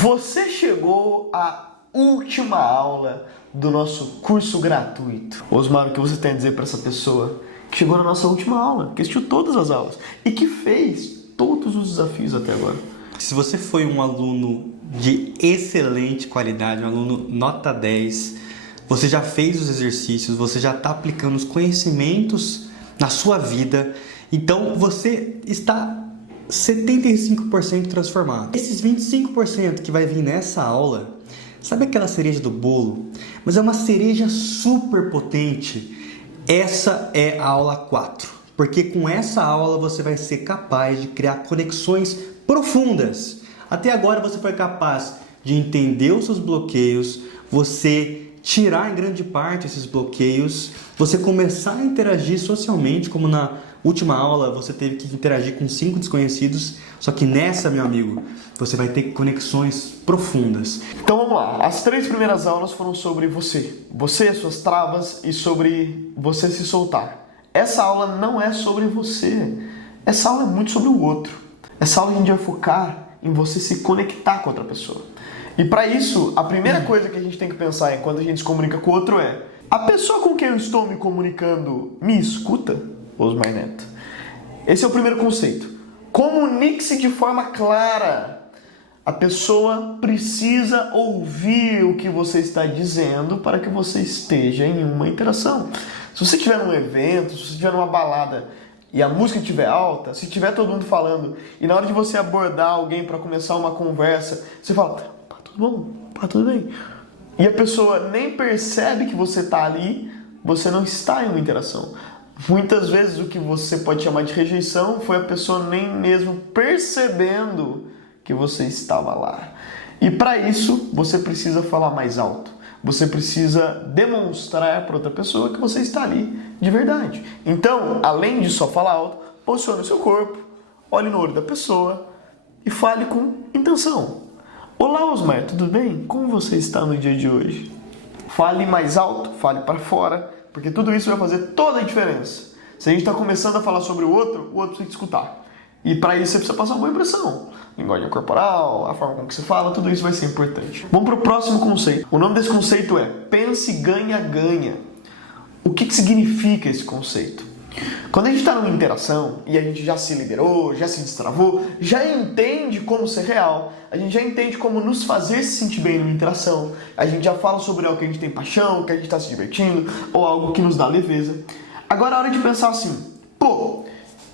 Você chegou à última aula do nosso curso gratuito. Osmar, o que você tem a dizer para essa pessoa que chegou na nossa última aula, que assistiu todas as aulas e que fez todos os desafios até agora? Se você foi um aluno de excelente qualidade, um aluno nota 10, você já fez os exercícios, você já está aplicando os conhecimentos na sua vida, então você está 75% transformado. Esses 25% que vai vir nessa aula, sabe aquela cereja do bolo? Mas é uma cereja super potente. Essa é a aula 4, porque com essa aula você vai ser capaz de criar conexões profundas. Até agora você foi capaz de entender os seus bloqueios, você tirar em grande parte esses bloqueios, você começar a interagir socialmente, como na última aula você teve que interagir com 5 desconhecidos, só que nessa, meu amigo, você vai ter conexões profundas. Então vamos lá, as 3 primeiras aulas foram sobre você, suas travas e sobre você se soltar. Essa aula não é sobre você, essa aula é muito sobre o outro. Essa aula a gente vai focar em você se conectar com outra pessoa. E para isso, a primeira coisa que a gente tem que pensar quando a gente se comunica com o outro é: a pessoa com quem eu estou me comunicando me escuta? Osmar Neto. Esse é o primeiro conceito. Comunique-se de forma clara. A pessoa precisa ouvir o que você está dizendo para que você esteja em uma interação. Se você estiver num evento, se você estiver numa balada e a música estiver alta, se tiver todo mundo falando e na hora de você abordar alguém para começar uma conversa, você fala: pá, tudo bom? Pá, tudo bem? E a pessoa nem percebe que você está ali, você não está em uma interação. Muitas vezes o que você pode chamar de rejeição foi a pessoa nem mesmo percebendo que você estava lá. E para isso, você precisa falar mais alto. Você precisa demonstrar para outra pessoa que você está ali de verdade. Então, além de só falar alto, posicione o seu corpo, olhe no olho da pessoa e fale com intenção. Olá, Osmar, tudo bem? Como você está no dia de hoje? Fale mais alto, fale para fora, porque tudo isso vai fazer toda a diferença. Se a gente está começando a falar sobre o outro precisa te escutar. E para isso você precisa passar uma boa impressão. Linguagem corporal, a forma como que você fala, tudo isso vai ser importante. Vamos para o próximo conceito. O nome desse conceito é pense ganha-ganha. O que significa esse conceito? Quando a gente está numa interação e a gente já se liberou, já se destravou, já entende como ser real, a gente já entende como nos fazer se sentir bem numa interação, a gente já fala sobre algo que a gente tem paixão, que a gente está se divertindo, ou algo que nos dá leveza. Agora é hora de pensar assim: pô,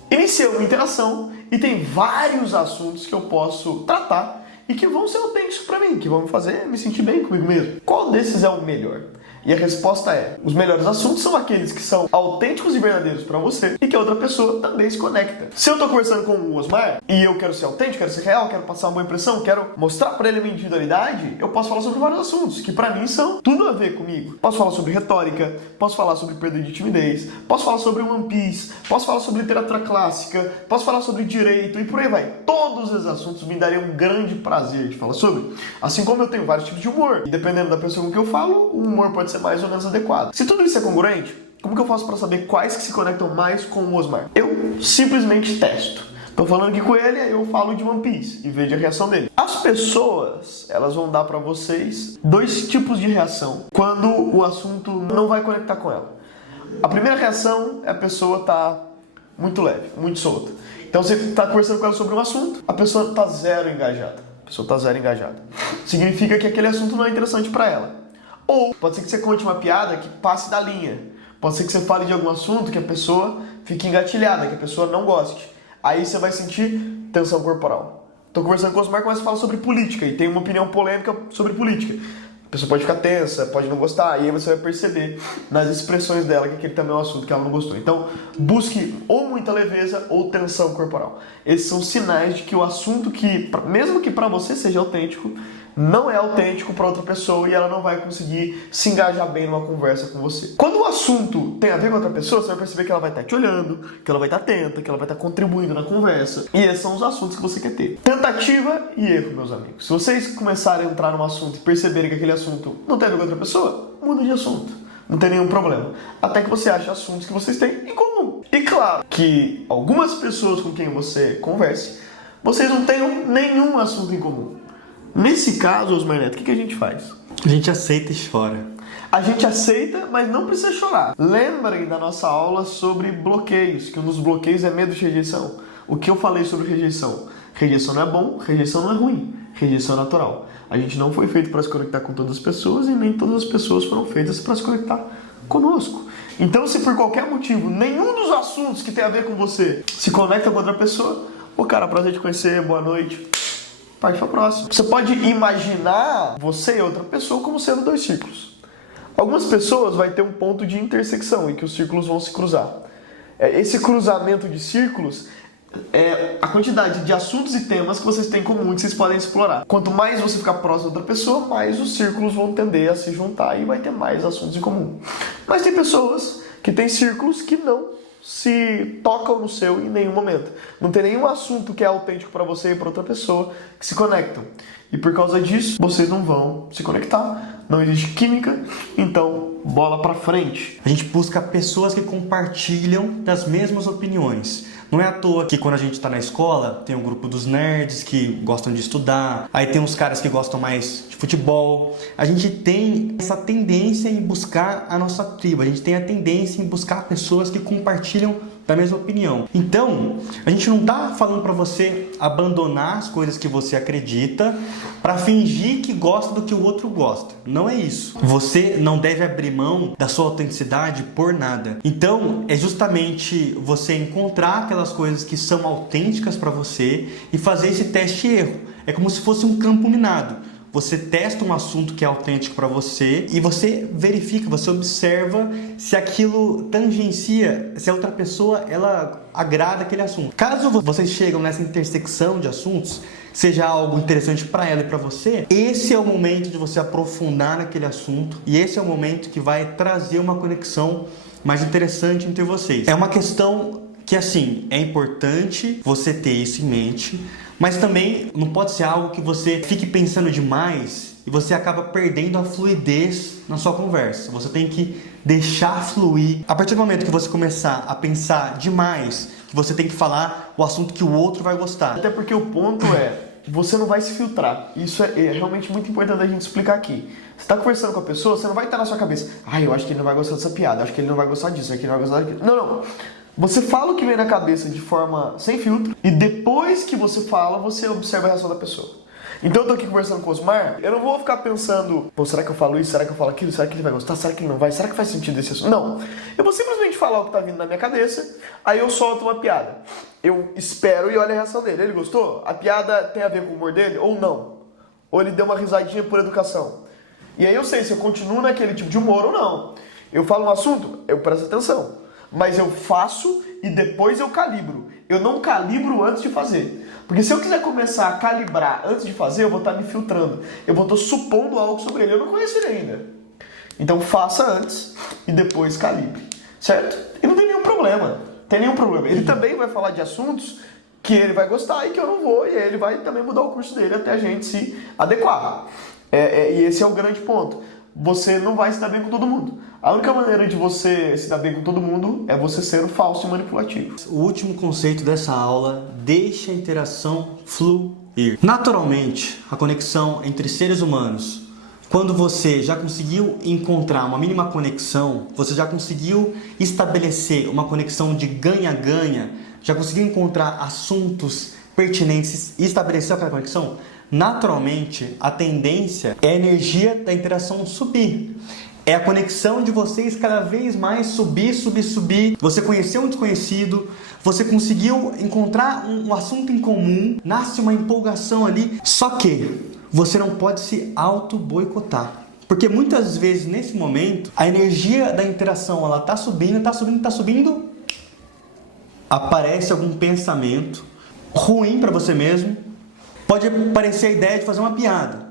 iniciei uma interação e tem vários assuntos que eu posso tratar e que vão ser autênticos para mim, que vão me fazer me sentir bem comigo mesmo. Qual desses é o melhor? E a resposta é: os melhores assuntos são aqueles que são autênticos e verdadeiros para você e que a outra pessoa também se conecta. Se eu tô conversando com o Osmar e eu quero ser autêntico, quero ser real, quero passar uma boa impressão, quero mostrar para ele a minha individualidade, eu posso falar sobre vários assuntos que para mim são tudo a ver comigo. Posso falar sobre retórica, posso falar sobre perda de timidez, posso falar sobre One Piece, posso falar sobre literatura clássica, posso falar sobre direito e por aí vai. Todos esses assuntos me dariam um grande prazer de falar sobre. Assim como eu tenho vários tipos de humor. E dependendo da pessoa com que eu falo, o humor pode ser mais ou menos adequado. Se tudo isso é congruente, como que eu faço para saber quais que se conectam mais com o Osmar? Eu simplesmente testo. Tô falando aqui com ele, eu falo de One Piece e vejo a reação dele. As pessoas, elas vão dar para vocês 2 tipos de reação quando o assunto não vai conectar com ela. A primeira reação é a pessoa tá muito leve, muito solta. Então você tá conversando com ela sobre um assunto, a pessoa tá zero engajada. Significa que aquele assunto não é interessante para ela. Ou pode ser que você conte uma piada que passe da linha. Pode ser que você fale de algum assunto que a pessoa fique engatilhada, que a pessoa não goste. Aí você vai sentir tensão corporal. Tô conversando com o Osmar, começa a falar sobre política e tem uma opinião polêmica sobre política. A pessoa pode ficar tensa, pode não gostar, e aí você vai perceber nas expressões dela que aquele também é um assunto que ela não gostou. Então, busque ou muita leveza ou tensão corporal. Esses são sinais de que o assunto que, mesmo que para você seja autêntico, não é autêntico para outra pessoa e ela não vai conseguir se engajar bem numa conversa com você. Quando o assunto tem a ver com outra pessoa, você vai perceber que ela vai estar te olhando, que ela vai estar atenta, que ela vai estar contribuindo na conversa. E esses são os assuntos que você quer ter. Tentativa e erro, meus amigos. Se vocês começarem a entrar num assunto e perceberem que aquele assunto não tem a ver com outra pessoa, muda de assunto. Não tem nenhum problema. Até que você ache assuntos que vocês têm em comum. E claro que algumas pessoas com quem você converse, vocês não tenham nenhum assunto em comum. Nesse caso, Osmar Neto, o que a gente faz? A gente aceita e chora. A gente aceita, mas não precisa chorar. Lembrem da nossa aula sobre bloqueios, que um dos bloqueios é medo de rejeição. O que eu falei sobre rejeição? Rejeição não é bom, rejeição não é ruim. Rejeição é natural. A gente não foi feito para se conectar com todas as pessoas e nem todas as pessoas foram feitas para se conectar conosco. Então, se por qualquer motivo, nenhum dos assuntos que tem a ver com você se conecta com outra pessoa, cara, prazer te conhecer, boa noite, parte para a próxima. Você pode imaginar você e outra pessoa como sendo dois círculos. Algumas pessoas vai ter um ponto de intersecção em que os círculos vão se cruzar. Esse cruzamento de círculos é a quantidade de assuntos e temas que vocês têm em comum que vocês podem explorar. Quanto mais você ficar próximo da outra pessoa, mais os círculos vão tender a se juntar e vai ter mais assuntos em comum. Mas tem pessoas que têm círculos que não se tocam no seu em nenhum momento. Não tem nenhum assunto que é autêntico para você e para outra pessoa que se conectam. E por causa disso, vocês não vão se conectar, não existe química, então bola pra frente. A gente busca pessoas que compartilham das mesmas opiniões. Não é à toa que quando a gente está na escola, tem um grupo dos nerds que gostam de estudar, aí tem uns caras que gostam mais de futebol. A gente tem essa tendência em buscar a nossa tribo, a gente tem a tendência em buscar pessoas que compartilham da mesma opinião. Então, a gente não está falando para você abandonar as coisas que você acredita para fingir que gosta do que o outro gosta. Não é isso. Você não deve abrir mão da sua autenticidade por nada. Então, é justamente você encontrar aquelas coisas que são autênticas para você e fazer esse teste e erro. É como se fosse um campo minado. Você testa um assunto que é autêntico para você e você verifica, você observa se aquilo tangencia, se a outra pessoa ela agrada aquele assunto. Caso vocês chegam nessa intersecção de assuntos, seja algo interessante para ela e para você, esse é o momento de você aprofundar naquele assunto e esse é o momento que vai trazer uma conexão mais interessante entre vocês. É uma questão que, assim, é importante você ter isso em mente, mas também não pode ser algo que você fique pensando demais e você acaba perdendo a fluidez na sua conversa. Você tem que deixar fluir. A partir do momento que você começar a pensar demais, que você tem que falar o assunto que o outro vai gostar. Até porque o ponto você não vai se filtrar. Isso é realmente muito importante a gente explicar aqui. Você está conversando com a pessoa, você não vai estar na sua cabeça, eu acho que ele não vai gostar dessa piada, acho que ele não vai gostar disso, acho que ele não vai gostar daquilo. Não. Você fala o que vem na cabeça de forma sem filtro e depois que você fala, você observa a reação da pessoa. Então eu tô aqui conversando com o Osmar, eu não vou ficar pensando, será que eu falo isso, será que eu falo aquilo, será que ele vai gostar, será que ele não vai, será que faz sentido esse assunto? Não, eu vou simplesmente falar o que tá vindo na minha cabeça, aí eu solto uma piada. Eu espero e olho a reação dele. Ele gostou? A piada tem a ver com o humor dele ou não? Ou ele deu uma risadinha por educação? E aí eu sei se eu continuo naquele tipo de humor ou não. Eu falo um assunto, eu presto atenção. Mas eu faço e depois eu calibro. Eu não calibro antes de fazer. Porque se eu quiser começar a calibrar antes de fazer, eu vou estar me filtrando. Eu vou estar supondo algo sobre ele. Eu não conheço ele ainda. Então faça antes e depois calibre. Certo? E não tem nenhum problema. Ele também vai falar de assuntos que ele vai gostar e que eu não vou. E aí ele vai também mudar o curso dele até a gente se adequar. E esse é o grande ponto. Você não vai se dar bem com todo mundo. A única maneira de você se dar bem com todo mundo é você ser falso e manipulativo. O último conceito dessa aula, deixa a interação fluir. Naturalmente, a conexão entre seres humanos, quando você já conseguiu encontrar uma mínima conexão, você já conseguiu estabelecer uma conexão de ganha-ganha, já conseguiu encontrar assuntos pertinentes e estabelecer aquela conexão, naturalmente, a tendência é a energia da interação subir. É a conexão de vocês cada vez mais subir. Você conheceu um desconhecido, você conseguiu encontrar um assunto em comum, nasce uma empolgação ali. Só que você não pode se auto-boicotar. Porque muitas vezes, nesse momento, a energia da interação, ela tá subindo, aparece algum pensamento ruim para você mesmo. Pode aparecer a ideia de fazer uma piada.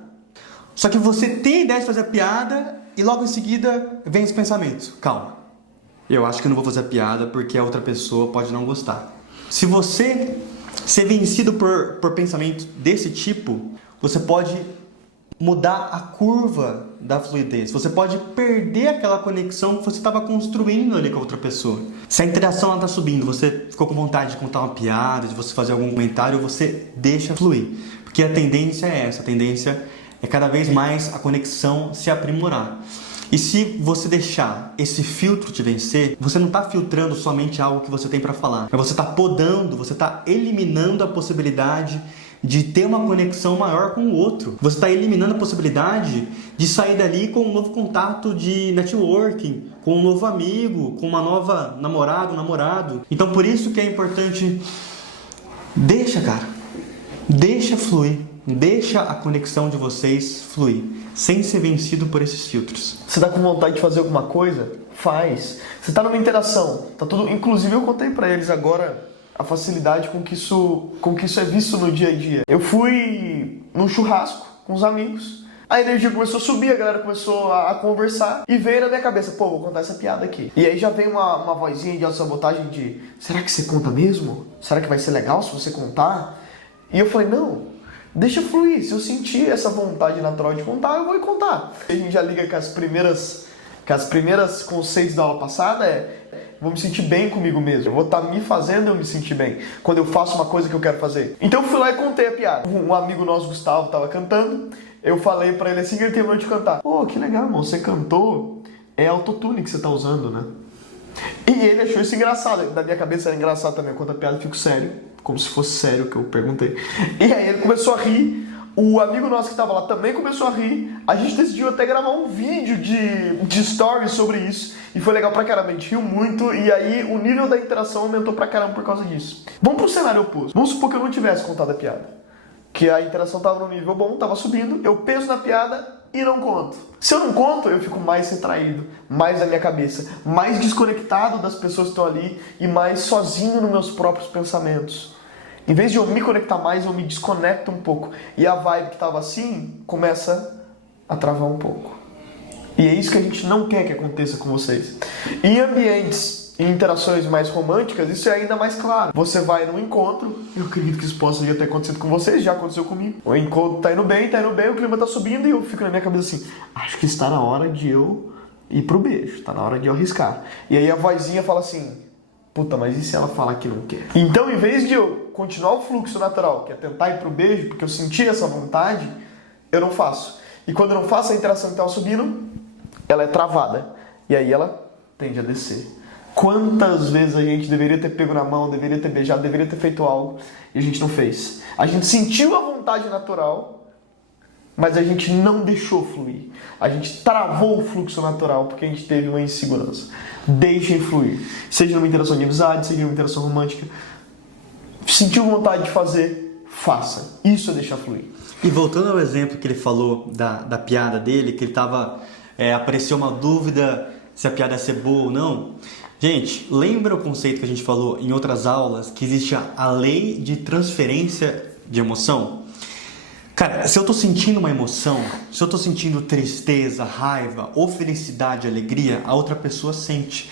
Só que você tem a ideia de fazer a piada e logo em seguida vem esse pensamento. Calma, eu acho que eu não vou fazer a piada porque a outra pessoa pode não gostar. Se você ser vencido por pensamento desse tipo, você pode mudar a curva da fluidez. Você pode perder aquela conexão que você estava construindo ali com a outra pessoa. Se a interação está subindo, você ficou com vontade de contar uma piada, de você fazer algum comentário, você deixa fluir. que a tendência é essa, a tendência é cada vez mais a conexão se aprimorar. E se você deixar esse filtro te vencer, você não está filtrando somente algo que você tem para falar, mas você está podando, você está eliminando a possibilidade de ter uma conexão maior com o outro. Você está eliminando a possibilidade de sair dali com um novo contato de networking, com um novo amigo, com uma nova namorada, namorado. Então por isso que é importante, deixa fluir. Deixa a conexão de vocês fluir, sem ser vencido por esses filtros. Você tá com vontade de fazer alguma coisa? Faz. Você tá numa interação, tá tudo. Inclusive eu contei pra eles agora a facilidade com que isso é visto no dia a dia. Eu fui num churrasco com os amigos. A energia começou a subir, a galera começou a conversar e veio na minha cabeça, pô, vou contar essa piada aqui. E aí já vem uma vozinha de autossabotagem de, será que você conta mesmo? Será que vai ser legal se você contar? E eu falei, não. Deixa fluir, se eu sentir essa vontade natural de contar, eu vou contar. A gente já liga com as primeiras conceitos da aula passada vou me sentir bem comigo mesmo. Eu vou estar me fazendo eu me sentir bem quando eu faço uma coisa que eu quero fazer. Então eu fui lá e contei a piada. Um amigo nosso, Gustavo, estava cantando. Eu falei pra ele assim que ele terminou de cantar. Pô, que legal, irmão, você cantou, é autotune que você tá usando, né? E ele achou isso engraçado. Na minha cabeça era engraçado também. Quando a piada eu fico sério, como se fosse sério o que eu perguntei. E aí ele começou a rir. O amigo nosso que estava lá também começou a rir. A gente decidiu até gravar um vídeo de stories sobre isso. E foi legal pra caramba, a gente riu muito. E aí o nível da interação aumentou pra caramba por causa disso. Vamos pro cenário oposto. Vamos supor que eu não tivesse contado a piada. Que a interação tava no nível bom, tava subindo. Eu penso na piada e não conto. Se eu não conto, eu fico mais retraído, mais na minha cabeça, mais desconectado das pessoas que estão ali e mais sozinho nos meus próprios pensamentos. Em vez de eu me conectar mais, eu me desconecto um pouco. E a vibe que estava assim, começa a travar um pouco. E é isso que a gente não quer que aconteça com vocês. Em ambientes e interações mais românticas, isso é ainda mais claro. Você vai num encontro, eu acredito que isso possa já ter acontecido com vocês, já aconteceu comigo. O encontro tá indo bem, o clima tá subindo e eu fico na minha cabeça assim, acho que está na hora de eu ir pro beijo, tá na hora de eu arriscar. E aí a vozinha fala assim, puta, mas e se ela falar que não quer? Então, em vez de eu continuar o fluxo natural, que é tentar ir pro beijo, porque eu senti essa vontade, eu não faço. E quando eu não faço, a interação que tava subindo, ela é travada. E aí ela tende a descer. Quantas vezes a gente deveria ter pego na mão, deveria ter beijado, deveria ter feito algo, e a gente não fez. A gente sentiu a vontade natural, mas a gente não deixou fluir. A gente travou o fluxo natural porque a gente teve uma insegurança. Deixem fluir. Seja numa interação de amizade, seja numa interação romântica. Sentiu vontade de fazer, faça. Isso é deixar fluir. E voltando ao exemplo que ele falou da piada dele, que ele tava... apareceu uma dúvida se a piada ia ser boa ou não. Gente, lembra o conceito que a gente falou em outras aulas, que existe a lei de transferência de emoção? Cara, se eu tô sentindo uma emoção, se eu tô sentindo tristeza, raiva ou felicidade, alegria, a outra pessoa sente.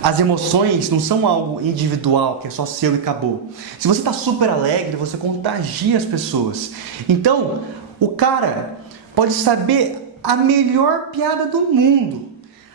As emoções não são algo individual, que é só seu e acabou. Se você tá super alegre, você contagia as pessoas. Então, o cara pode saber a melhor piada do mundo.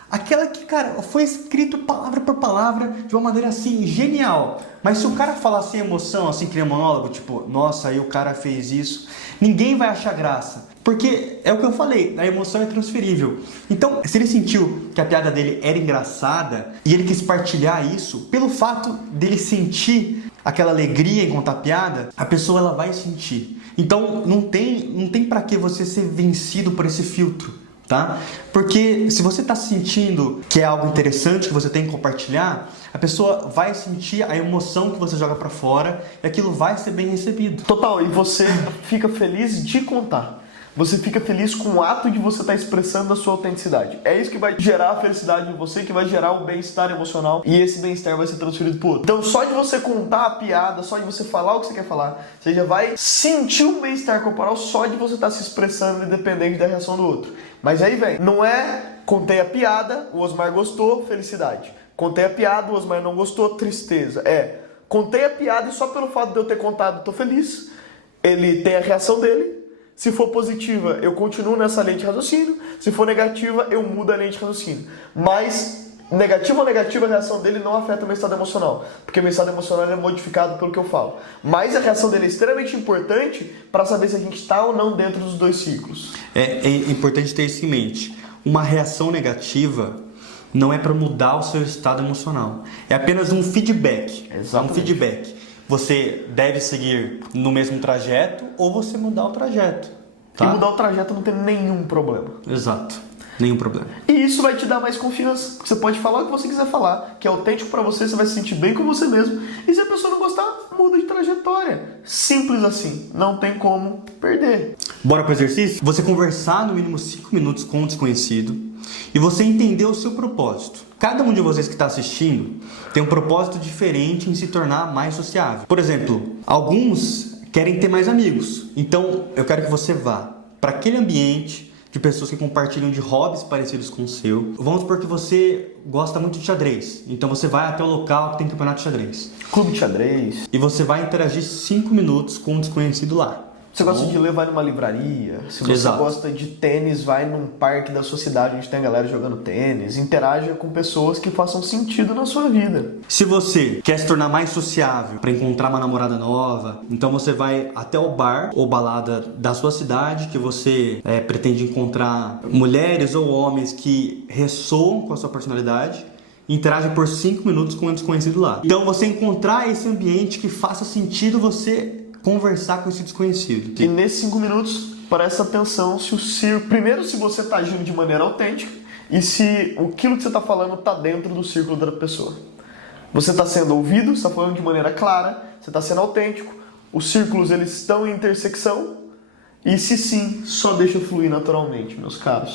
Aquela que, cara, foi escrito palavra por palavra de uma maneira assim, genial. Mas se o cara falar sem emoção, assim, que nem monólogo, tipo, nossa, aí o cara fez isso, ninguém vai achar graça. Porque é o que eu falei, a emoção é transferível. Então, se ele sentiu que a piada dele era engraçada e ele quis partilhar isso, pelo fato dele sentir aquela alegria em contar piada, a pessoa ela vai sentir. Então, não tem para que você ser vencido por esse filtro. Tá? Porque se você está sentindo que é algo interessante que você tem que compartilhar, a pessoa vai sentir a emoção que você joga para fora e aquilo vai ser bem recebido. Total, e você fica feliz de contar. Você fica feliz com o ato de você estar expressando a sua autenticidade. É isso que vai gerar a felicidade em você, que vai gerar o bem-estar emocional. E esse bem-estar vai ser transferido pro outro. Então só de você contar a piada, só de você falar o que você quer falar, você já vai sentir um bem-estar corporal só de você estar se expressando independente da reação do outro. Mas aí vem, não é contei a piada, o Osmar gostou, felicidade. Contei a piada, o Osmar não gostou, tristeza. Contei a piada e só pelo fato de eu ter contado, tô feliz. Ele tem a reação dele. Se for positiva, eu continuo nessa linha de raciocínio. Se for negativa, eu mudo a linha de raciocínio. Mas negativo ou negativa, a reação dele não afeta o meu estado emocional, porque meu estado emocional é modificado pelo que eu falo. Mas a reação dele é extremamente importante para saber se a gente está ou não dentro dos dois ciclos. É importante ter isso em mente. Uma reação negativa não é para mudar o seu estado emocional. É apenas um feedback. Exatamente. É um feedback. Você deve seguir no mesmo trajeto ou você mudar o trajeto. Tá? E mudar o trajeto não tem nenhum problema. Exato. Nenhum problema. E isso vai te dar mais confiança. Você pode falar o que você quiser falar, que é autêntico pra você, você vai se sentir bem com você mesmo. E se a pessoa não gostar, muda de trajetória. Simples assim. Não tem como perder. Bora pro exercício? Você conversar no mínimo 5 minutos com um desconhecido e você entender o seu propósito. Cada um de vocês que está assistindo tem um propósito diferente em se tornar mais sociável. Por exemplo, alguns querem ter mais amigos. Então, eu quero que você vá para aquele ambiente de pessoas que compartilham de hobbies parecidos com o seu. Vamos supor que você gosta muito de xadrez. Então você vai até o local que tem campeonato de xadrez. Clube de xadrez. E você vai interagir 5 minutos com um desconhecido lá. Você gosta de ler, vai numa livraria. Se você Exato. gosta de tênis, vai num parque da sua cidade onde tem a galera jogando tênis. Interaja com pessoas que façam sentido na sua vida. Se você quer se tornar mais sociável para encontrar uma namorada nova, então você vai até o bar ou balada da sua cidade que você pretende encontrar mulheres ou homens que ressoam com a sua personalidade. Interage por 5 minutos com um desconhecido lá. Então você encontrar esse ambiente que faça sentido você conversar com esse desconhecido. E nesses 5 minutos, presta atenção primeiro se você está agindo de maneira autêntica e se aquilo que você está falando está dentro do círculo da pessoa. Você está sendo ouvido, está falando de maneira clara, você está sendo autêntico, os círculos eles estão em intersecção e se sim, só deixa fluir naturalmente, meus caros.